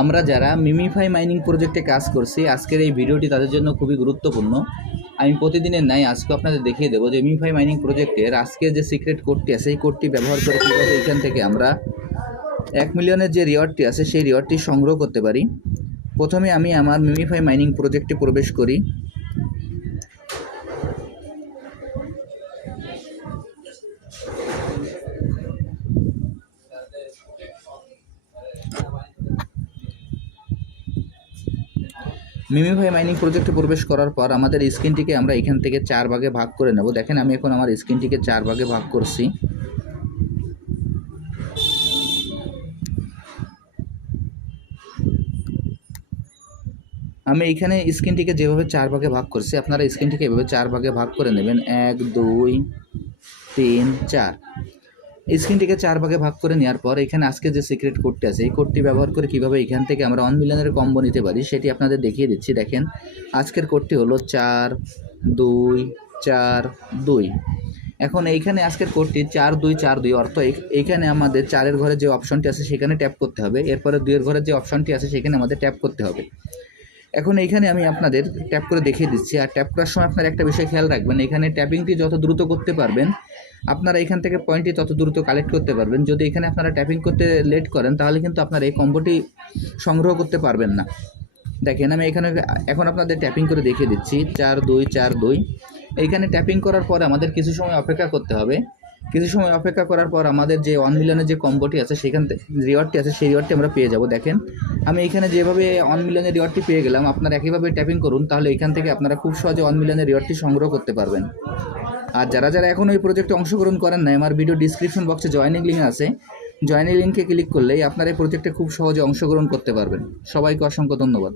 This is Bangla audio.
আমরা যারা মিমিফাই মাইনিং প্রজেক্টে কাজ করছি, আজকের এই ভিডিওটি তাদের জন্য খুবই গুরুত্বপূর্ণ। আমি প্রতিদিনের ন্যায় আজকে আপনাদের দেখিয়ে দেবো যে মিমিফাই মাইনিং প্রজেক্টের আজকে যে সিক্রেট কোডটি আছে এই কোডটি ব্যবহার করে কীভাবে এখান থেকে আমরা 1 মিলিয়নের যে রিওয়ার্ডটি আছে সেই রিওয়ার্ডটি সংগ্রহ করতে পারি। প্রথমে আমি আমার মিমিফাই মাইনিং প্রজেক্টে প্রবেশ করি। মিমিফাই মাইনিং প্রজেক্টে প্রবেশ করার পর আমাদের স্ক্রিনটিকে আমরা এখান থেকে 4 ভাগে ভাগ করে নেব। দেখেন আমি এখন আমার স্ক্রিনটিকে 4 ভাগে ভাগ করছি। আমি এখানে স্ক্রিনটিকে যেভাবে 4 ভাগে ভাগ করছি, আপনারা স্ক্রিনটিকে এভাবে 4 ভাগে ভাগ করে নেবেন। 1 2 3 4। স্ক্রিনটিকে 4 ভাগে ভাগ করে নেওয়ার পর এখানে আজকে যে সিক্রেট কোডটি আছে এই কোডটি ব্যবহার করে কীভাবে এখান থেকে আমরা 1 মিলিয়নের কম্বো নিতে পারি সেটি আপনাদের দেখিয়ে দিচ্ছি। দেখেন আজকের কোডটি হলো 4 2 4 2। এখন এইখানে আজকের কোডটি 4 2 4 2, অর্থ এইখানে আমাদের 4-এর ঘরে যে অপশনটি আছে সেখানে ট্যাপ করতে হবে। এরপরে 2-এর ঘরে যে অপশনটি আছে সেখানে আমাদের ট্যাপ করতে হবে। এখন এইখানে আমি আপনাদের ট্যাপ করে দেখিয়ে দিচ্ছি। আর ট্যাপ করার সময় আপনারা একটা বিষয় খেয়াল রাখবেন, এখানে ট্যাপিংটি যত দ্রুত করতে পারবেন আপনারা এখান থেকে পয়েন্টটি তত দ্রুত কালেক্ট করতে পারবেন। যদি এখানে আপনারা ট্যাপিং করতে লেট করেন তাহলে কিন্তু আপনারা এই কম্বোটি সংগ্রহ করতে পারবেন না। দেখেন আমি এখানে এখন আপনাদের ট্যাপিং করে দেখিয়ে দিচ্ছি। 4 2 4 2। এইখানে ট্যাপিং করার পর আমাদের কিছু সময় অপেক্ষা করতে হবে। কিছু সময় অপেক্ষা করার পর আমাদের যে 1 মিলিয়নের যে কম্বোটি আছে সেখান থেকে রিওয়ার্ডটি আছে সেই রিওয়ার্ডটি আমরা পেয়ে যাব। দেখেন আমি এখানে যেভাবে 1 মিলিয়নের রিওয়ার্ডটি পেয়ে গেলাম, আপনারা একইভাবে ট্যাপিং করুন, তাহলে এখান থেকে আপনারা খুব সহজে 1 মিলিয়নের রিওয়ার্ডটি সংগ্রহ করতে পারবেন। আর যারা যারা এখন এই প্রজেক্টে অংশগ্রহণ করেন না, আমার ভিডিও ডিসক্রিপশন বক্সে জয়েনিং লিঙ্ক আছে, জয়েনিং লিঙ্কে ক্লিক করলেই আপনারা এই প্রজেক্টে খুব সহজে অংশগ্রহণ করতে পারবেন। সবাইকে অসংখ্য ধন্যবাদ।